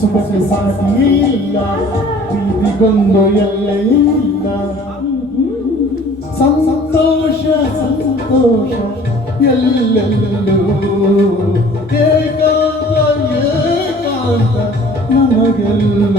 ಸುಖಕ್ಕೆ ಸಾಟಿಯೇ ಇಲ್ಲ, ಪ್ರೀತಿಗೊಂದು ಎಲ್ಲೇ ಇಲ್ಲ. ಸಂತೋಷ ಸಂತೋಷ ಎಲ್ಲೆಲ್ಲೂ, ಏಕಾಂತ ಏಕಾಂತ ನಮಗೆಲ್ಲ.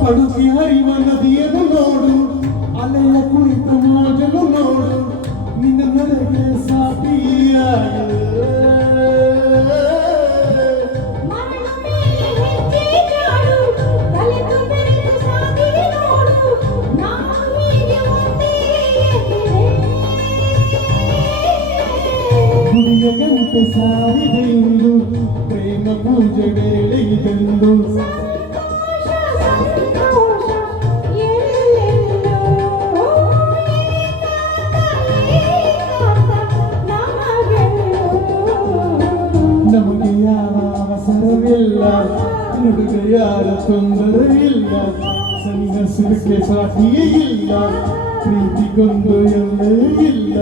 ಪಡುಕಿ ಹರಿವ ನದಿಯನ್ನು ನೋಡು, ಅಲೆಯ ಕುಳಿತ ಮೋಜನು ನೋಡು, ನಿನ್ನ ನಡೆಗೆ ಸಾಟಿಯಾಗ. ಗುಡಿಯ ಗಂಟೆ ಸಾರಿದೆಂದು, ಪ್ರೇಮ ಪೂಜೆ ವೇಳೆ ಇದೆಂದು. ನಮಗೆ ಯಾವ ಅವಸರವಿಲ್ಲ, ನುಡಿಗೆ ಯಾರ ತೊಂದರೆ ಇಲ್ಲ, ಸಂಘರ್ಷಕ್ಕೆ ಸಾಟಿಯೇ ಇಲ್ಲ, ಪ್ರೀತಿಗೊಂದು ಎಲ್ಲೇ ಇಲ್ಲ.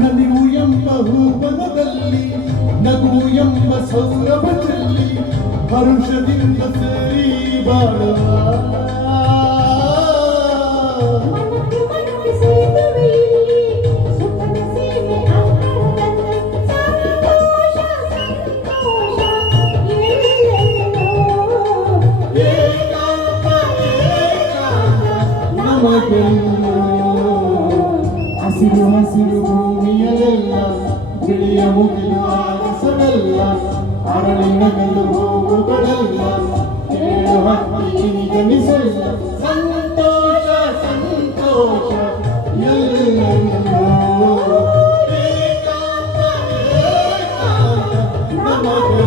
ನಲಿವು ಎಂಬ ಹೂವನದಲ್ಲಿ, ನಗು ಎಂಬ ಸೌರಭ ಚೆಲ್ಲಿ, ಹರುಷದಿಂದ ಸೇರಿ ಬಾಳುವ. ಹಸಿರು ಹಸಿರು ಭೂಮಿಯಲೆಲ್ಲ, ಬಿಳಿಯ ಮುಗಿಲು ಆಗಸವೆಲ್ಲ, ಅರಳಿನಗಲು ಹೂವುಗಳೆಲ್ಲ, ಕೇಳು ಹಕ್ಕಿ ಗಣಿಸಲ್ಲ. ಸಂತೋಷ ಸಂತೋಷ ಎಲ್ಲೆಲ್ಲೋ, ಏಕಾಂತ ಏಕಾಂತ ನಮಗೆ